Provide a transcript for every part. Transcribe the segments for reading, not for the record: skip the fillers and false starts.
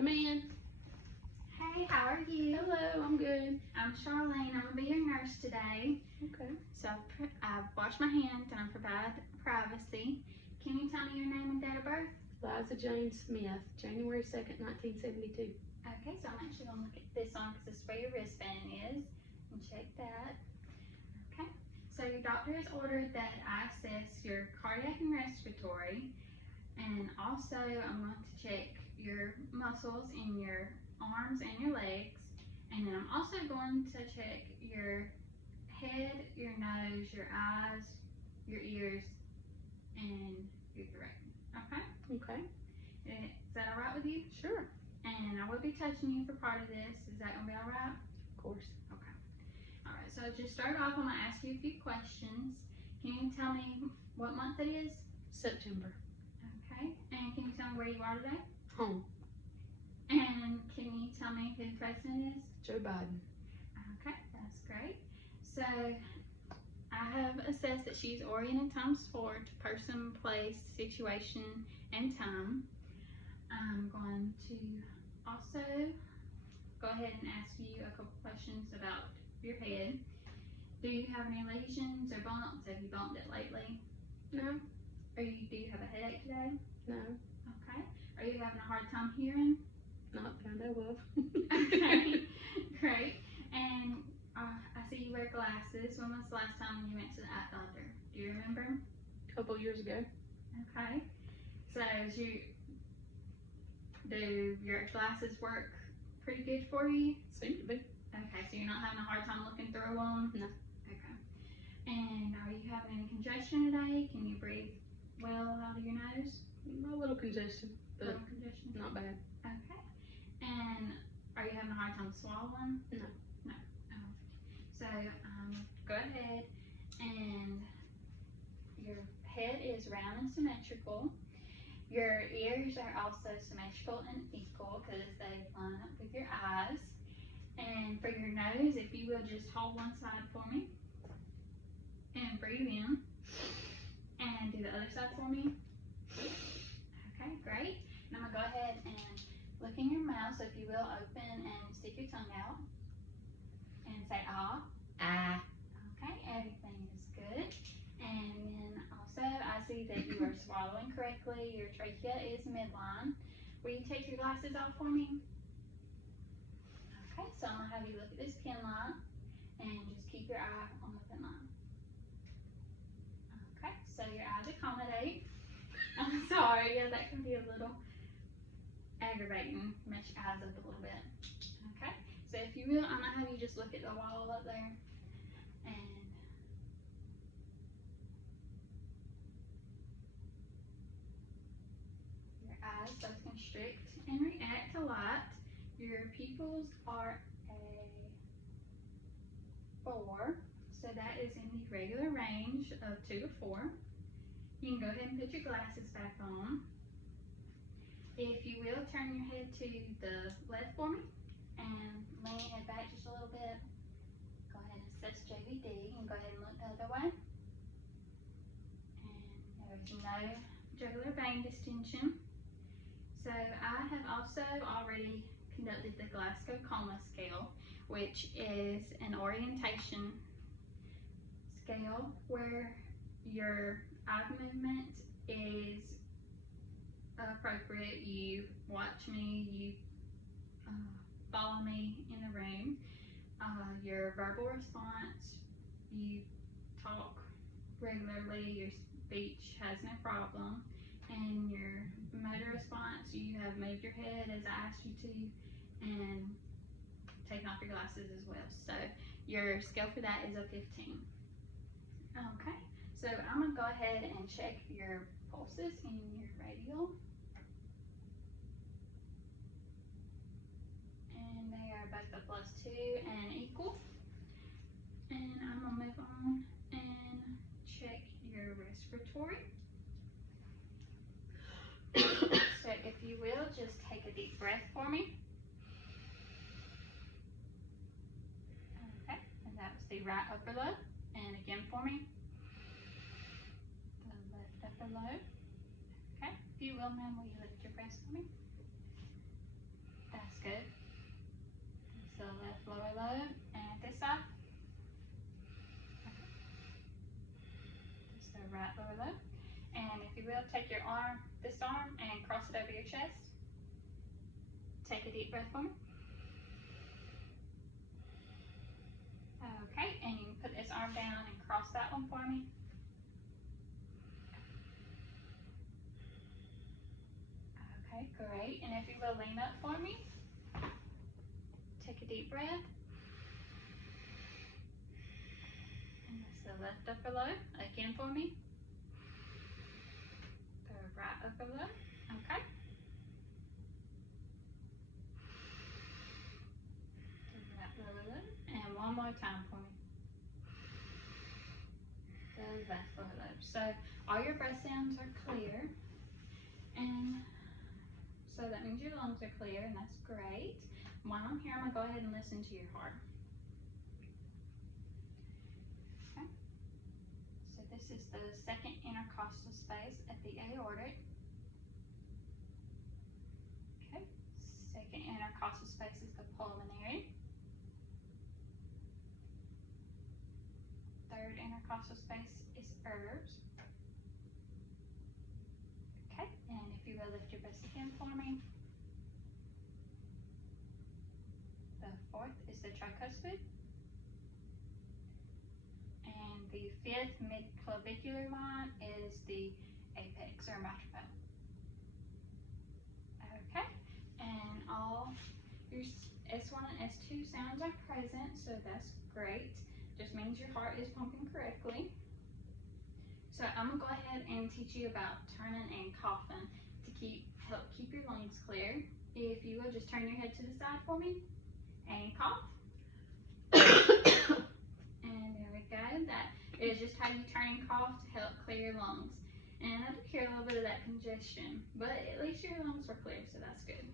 Come in. Hey, how are you? Hello, I'm good. I'm Charlene. I'm going to be your nurse today. Okay. So I've washed my hands and I provide privacy. Can you tell me your name and date of birth? Liza Jane Smith, January 2nd, 1972. Okay, so I'm actually going to look at this on because this is where your wristband is. And check that. Okay. So your doctor has ordered that I assess your cardiac and respiratory. And also I'm going to check your muscles in your arms and your legs. And then I'm also going to check your head, your nose, your eyes, your ears, and your throat. Okay? Okay. Is that alright with you? Sure. And I will be touching you for part of this. Is that going to be alright? Of course. Okay. Alright, so just start off, I'm going to ask you a few questions. Can you tell me what month it is? September. Okay. And can you tell me where you are today? Home. And can you tell me who the president is? Joe Biden. Okay, that's great. So I have assessed that she's oriented times 4 to person, place, situation, and time. I'm going to also go ahead and ask you a couple questions about your head. Do you have any lesions or bumps? Have you bumped it lately? No. Do you have a headache today? No. Okay. Are you having a hard time hearing? Not that I know of. Okay, great. And I see you wear glasses. When was the last time you went to the eye doctor? Do you remember? A couple years ago. Okay. So do your glasses work pretty good for you? Seem to be. Okay, so you're not having a hard time looking through them? No. Okay. And are you having any congestion today? Can you breathe well out of your nose? A little congestion, but Little congestion? not bad. Okay. And are you having a hard time swallowing? No. No. Oh. So go ahead, and your head is round and symmetrical. Your ears are also symmetrical and equal because they line up with your eyes. And for your nose, if you will just hold one side for me and breathe in, and do the other side for me. Okay, great. And I'm going to go ahead and look in your mouth, so if you will, open and stick your tongue out and say ah. Ah. Okay, everything is good. And then also I see that you are swallowing correctly. Your trachea is midline. Will you take your glasses off for me? Okay, so I'm going to have you look at this pin line and just keep your eye on the pin line. Okay, so your eyes accommodate. I'm sorry, yeah, that can be a little aggravating, mess your eyes up a little bit. Okay, so if you will, I'm gonna have you just look at the wall up there, and your eyes both constrict and react to light. Your pupils are a 4, so that is in the regular range of 2 to 4. You can go ahead and put your glasses back on. If you will, turn your head to the left for me and lean your head back just a little bit. Go ahead and assess JVD and go ahead and look the other way. And there is no jugular vein distension. So I have also already conducted the Glasgow Coma scale, which is an orientation scale where your eye movement is appropriate. You watch me, you follow me in the room. Your verbal response, you talk regularly, your speech has no problem, and your motor response, you have moved your head as I asked you to, and taken off your glasses as well. So your scale for that is a 15. Okay. So I'm going to go ahead and check your pulses in your radial. And they are both a +2 and equal. And I'm going to move on and check your respiratory. So if you will, just take a deep breath for me. Okay, and that was the right upper lobe. And again for me. Upper lobe. Okay, if you will, ma'am, will you lift your breast for me? will, take your arm, this arm, and cross it over your chest. Take a deep breath for me. Okay, and you can put this arm down and cross that one for me. Okay, great. And if you will, lean up for me. Take a deep breath. And that's the left upper lobe. Again for me. The right upper lobe. Okay. The right lower lobe. And one more time for me. The left lower lobe. So all your breath sounds are clear. And so that means your lungs are clear, and that's great. While I'm here, I'm going to go ahead and listen to your heart. Okay. So this is the second intercostal space at the aortic. Okay. Second intercostal space is the pulmonary. Third intercostal space is herbs. Okay, and if you will, lift your breast again for me. The fourth is the tricuspid. And the fifth mid-clavicular line is the apex or mitral. Okay, and all your S1 and S2 sounds are present, so that's great. Just means your heart is pumping correctly. So I'm gonna go ahead and teach you about turning and coughing to help keep your lungs clear. If you will, just turn your head to the side for me and cough. And there we go. That is just how you turn and cough to help clear your lungs. And I do hear a little bit of that congestion, but at least your lungs are clear, so that's good.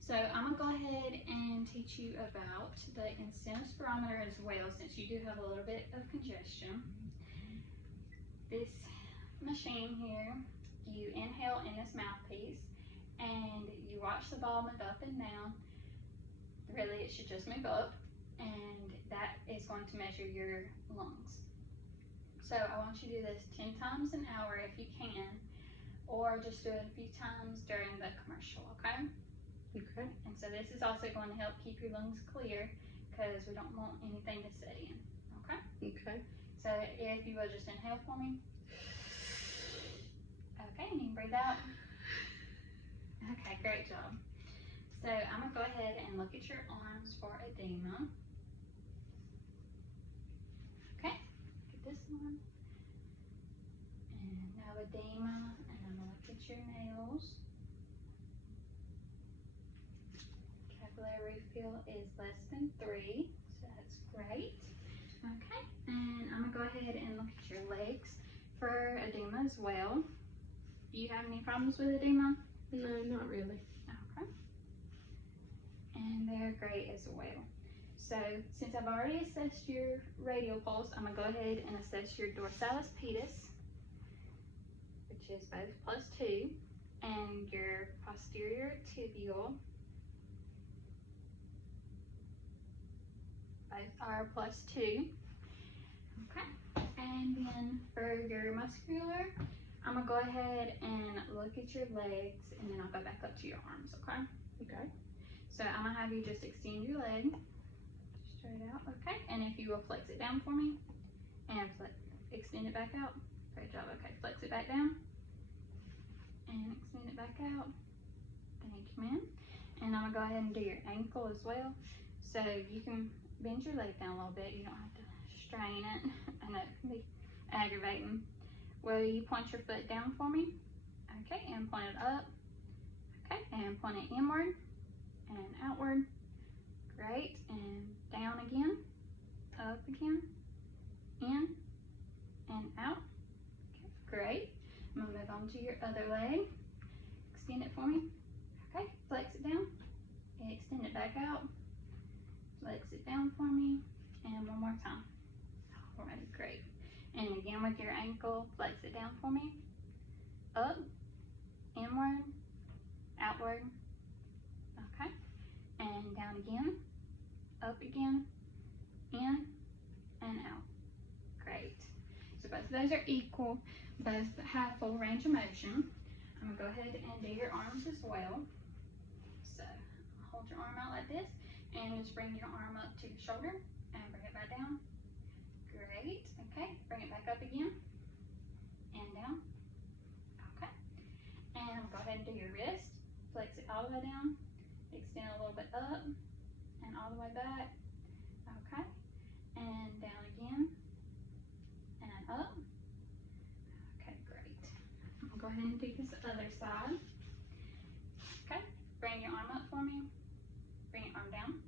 So I'm gonna go ahead and teach you about the instenospirometer as well, since you do have a little bit of congestion. This machine here, you inhale in this mouthpiece and you watch the ball move up and down. Really, it should just move up, and that is going to measure your lungs. So I want you to do this 10 times an hour if you can, or just do it a few times during the commercial, okay? Okay. And so this is also going to help keep your lungs clear because we don't want anything to set in, okay? Okay. So if you will, just inhale for me. Okay, and you can breathe out. Okay, great job. So I'm gonna go ahead and look at your arms for edema. Okay, look at this one. And no edema, and I'm gonna look at your nails. Capillary refill is less than 3, so that's great. Okay, and I'm gonna go ahead and look at your legs for edema as well. Do you have any problems with edema? No, not really. Okay. And they're great as well. So since I've already assessed your radial pulse, I'm gonna go ahead and assess your dorsalis pedis, which is both +2, and your posterior tibial, both are +2. Okay, and then for your muscular, I'm gonna go ahead and look at your legs, and then I'll go back up to your arms, okay? Okay. So I'm gonna have you just extend your leg straight out, okay? And if you will flex it down for me, and extend it back out. Great job, okay. Flex it back down, and extend it back out. Thank you, ma'am. And I'm gonna go ahead and do your ankle as well. So you can bend your leg down a little bit. You don't have to strain it. I know it can be aggravating. Will you point your foot down for me? Okay, and point it up. Okay, and point it inward and outward. Great, and down again, up again, in and out. Okay, great. I'm gonna move on to your other leg. Extend it for me. Okay, flex it down, and extend it back out. Flex it down for me, and one more time. All right, great. And again with your ankle, flex it down for me. Up, inward, outward. Okay, and down again, up again, in and out. Great. So both of those are equal. Both have full range of motion. I'm gonna go ahead and do your arms as well. So hold your arm out like this and just bring your arm up to your shoulder and bring it back down. Great. Okay, bring it back up again and down. Okay. And go ahead and do your wrist. Flex it all the way down. Extend a little bit up and all the way back. Okay. And down again and up. Okay, great. I'm gonna go ahead and do this other side. Okay, bring your arm up for me. Bring your arm down.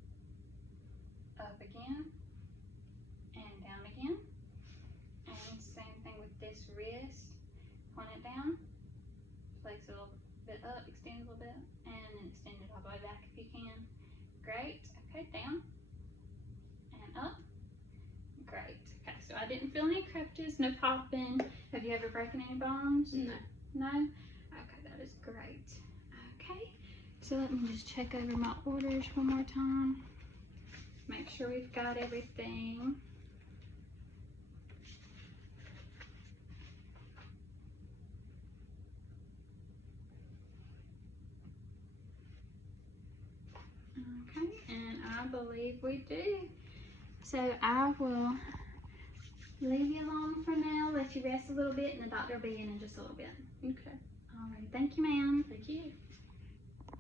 Up again and down again. And same thing with this wrist. Point it down. Flex it a little bit up, extend a little bit, and then extend it all the way back if you can. Great. Okay, down and up. Great. Okay, so I didn't feel any crutches, no popping. Have you ever broken any bones? No. No? Okay, that is great. Okay, so let me just check over my orders one more time. Make sure we've got everything. Okay, and I believe we do. So I will leave you alone for now, let you rest a little bit, and the doctor will be in just a little bit. Okay. All right, thank you, ma'am. Thank you.